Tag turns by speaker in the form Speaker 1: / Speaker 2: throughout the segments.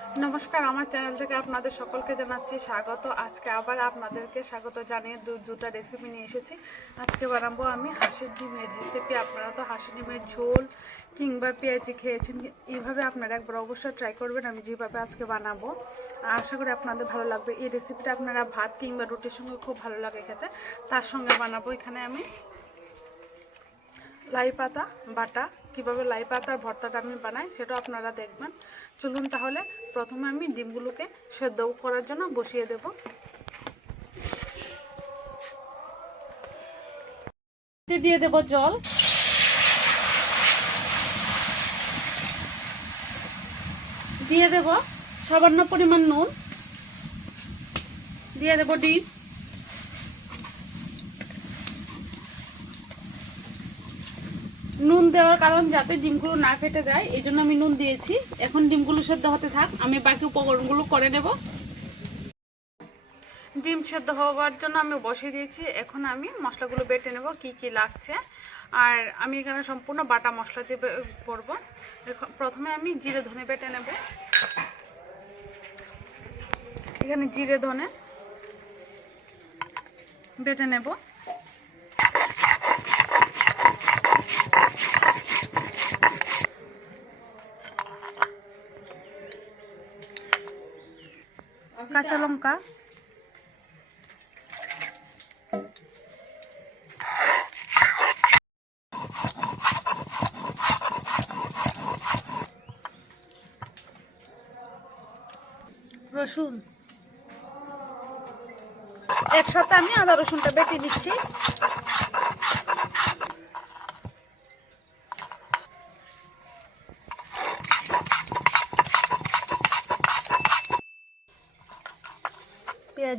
Speaker 1: নমস্কার, আমার চ্যানেল থেকে আপনাদের সকলকে জানাচ্ছি স্বাগত। আজকে আবার আপনাদেরকে স্বাগত জানিয়ে দু, দুটা রেসিপি নিয়ে এসেছি। আজকে বানাবো আমি হাঁসের ডিমের রেসিপি আপনারা তো হাঁসের ডিমের ঝোল কিংবা পেঁয়াজি খেয়েছেন, এইভাবে আপনারা একবার অবশ্যই ট্রাই করবেন, আমি যেভাবে আজকে বানাবো। আশা করি আপনাদের ভালো লাগবে। এই রেসিপিটা আপনারা ভাত কিংবা রুটির সঙ্গে খুব ভালো লাগে খেতে। তার সঙ্গে বানাবো এখানে আমি লাই পাতা, বাটা, কীভাবে লাই পাতার ভর্তাটা আমি বানাই সেটা আপনারা দেখবেন। চলুন তাহলে প্রথমে আমি ডিমগুলোকে সেদ্ধ করার জন্য বসিয়ে দেব। দিয়ে দেব জল। দিয়ে দেব সামান্য পরিমাণ নুন। দিয়ে দেব ডিম। নুন দেওয়ার কারণ যাতে ডিমগুলো না ফেটে যায়, এই জন্য আমি নুন দিয়েছি। এখন ডিমগুলো সেদ্ধ হতে থাক, আমি বাকি উপকরণগুলো করে নেব। ডিম সেদ্ধ হওয়ার জন্য আমি বসিয়ে দিয়েছি। এখন আমি মশলাগুলো বেটে নেব, কি কি লাগছে। আর আমি এখানে সম্পূর্ণ বাটা মশলা দিয়ে করব। প্রথমে আমি জিরে ধনে বেটে নেব। এখানে জিরে ধনে বেটে নেব। কাঁচা লঙ্কা। রসুন। একসাথে আমি আদা রসুনটা বেটে নিচ্ছি।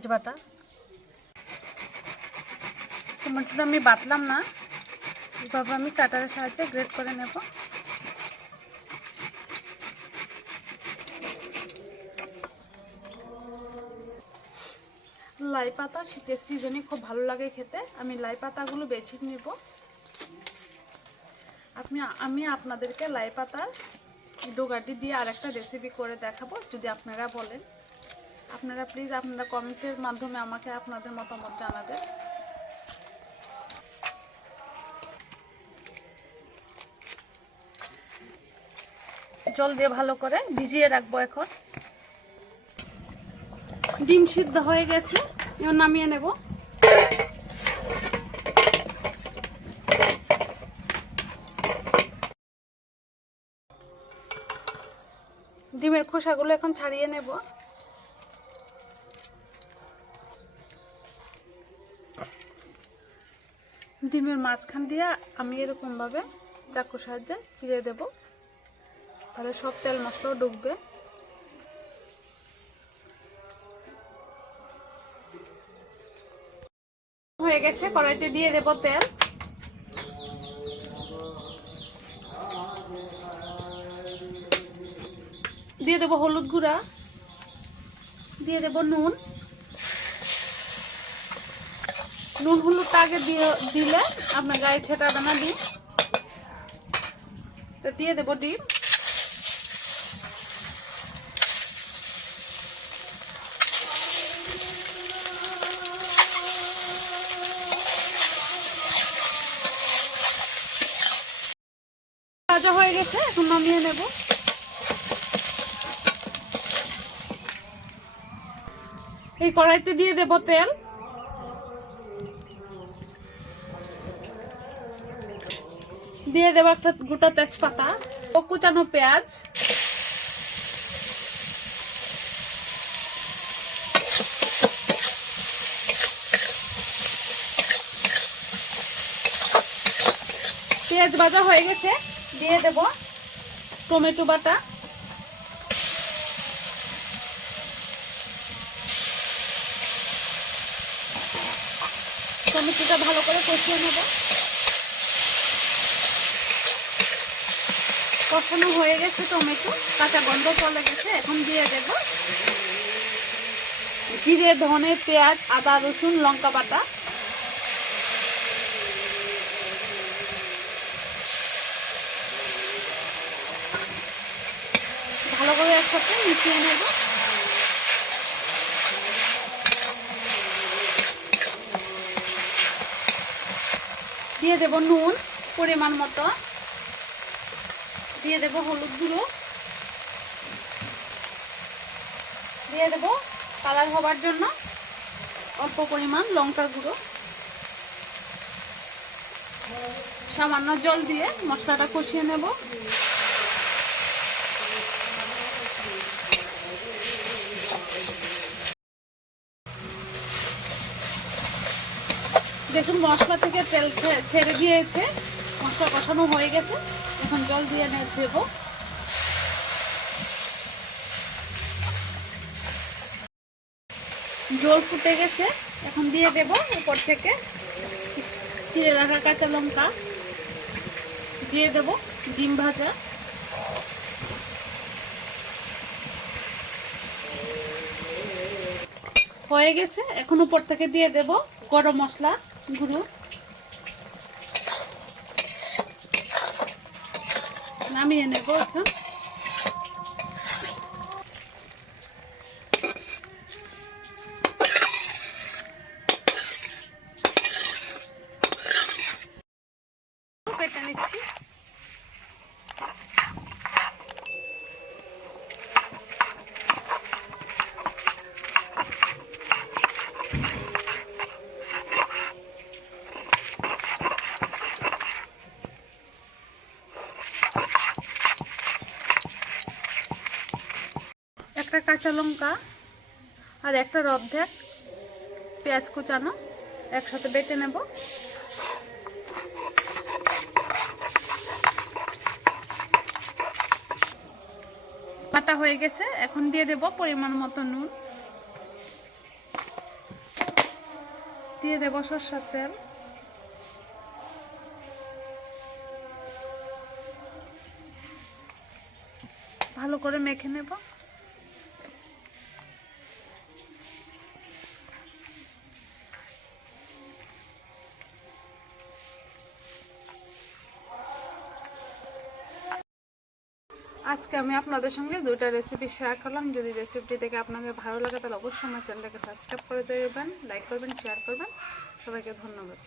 Speaker 1: পেঁয়াজ বাটা। টমেটোটা আমি বাটলাম না। এভাবে আমি কাটারের সাহায্যে গ্রেট করে নেব। লাই পাতা শীতের সিজনে খুব ভালো লাগে খেতে। আমি লাই পাতাগুলো বেছে নেব। আপনি, আমি আপনাদেরকে লাই পাতার ডোগাটি দিয়ে আরেকটা রেসিপি করে দেখাবো, যদি আপনারা বলেন। আপনারা প্লিজ আপনারা কমেন্টের মাধ্যমে আমাকে আপনাদের মতামত জানাবেন। জল দিয়ে ভালো করে ভিজিয়ে রাখব এখন। ডিম সিদ্ধ হয়ে গেছে, এবার নামিয়ে নেব। ডিমের খোসাগুলো এখন ছাড়িয়ে নেব। ডিমের মাঝখান দিয়ে আমি এরকমভাবে চাকুর সাহায্যে চিড়ে দেব। তাহলে সব তেল মশলাও ডুববে। হয়ে গেছে, কড়াইতে দিয়ে দেব তেল। দিয়ে দেব হলুদ গুঁড়া। দিয়ে দেব নুন। নুন হলুদটা আগে দিয়ে দিলে আপনার গায়ে ছেটাবে না ডিম। তো দিয়ে দেবো ডিম। ভাজা হয়ে গেছে, এখন নামিয়ে নেব। এই কড়াইতে দিয়ে দেব তেল। দিয়ে দেবো একটা গোটা তেজপাতা। ও কুচানো পেঁয়াজ। পেঁয়াজ ভাজা হয়ে গেছে, দিয়ে দেব টমেটো বাটা। টমেটোটা ভালো করে কষিয়ে নেব। কষানো হয়ে গেছে টমেটো, কাঁচা গন্ধ চলে গেছে, এখন দিয়ে দেব জিরে, ধনে, পেঁয়াজ, আদা, রসুন, লঙ্কা বাটা। ভালো করে একসাথে মিশিয়ে নেব। দিয়ে দেব নুন, পরিমাণ মতো। দিয়ে দেব হলুদ গুঁড়ো। দিয়ে দেব কালার হবার জন্য অল্প পরিমাণ লঙ্কার গুঁড়ো। সামান্য জল দিয়ে মশলাটা কষিয়ে নেব। দেখুন মশলা থেকে তেল ছেড়ে দিয়েছে মশলা কষানো হয়ে গেছে। এখন জল দিয়ে দেবো। জল ফুটে গেছে। এখন দিয়ে দেব উপর থেকে চিড়ে রাখা কাঁচা লঙ্কা। দিয়ে দেব ডিম ভাজা। হয়ে গেছে। এখন উপর থেকে দিয়ে দেব গরম মশলা গুঁড়ো। নামিয়ে নেব এখন একটা কাঁচা লঙ্কা আর একটা অর্ধেক পেঁয়াজ কুচানো, একসাথে বেটে নেব। বাটা হয়ে গেছে, এখন দিয়ে দেব পরিমাণ মতো নুন। দিয়ে দেব সরষের তেল। ভালো করে মেখে নেব। আজকে আমি আপনাদের সঙ্গে দুটা রেসিপি শেয়ার করলাম। যদি রেসিপিটি দেখে আপনাদের ভালো লাগে, তাহলে অবশ্যই আমার চ্যানেলটাকে সাবস্ক্রাইব করে দেবেন লাইক করবেন শেয়ার করবেন। সবাইকে ধন্যবাদ।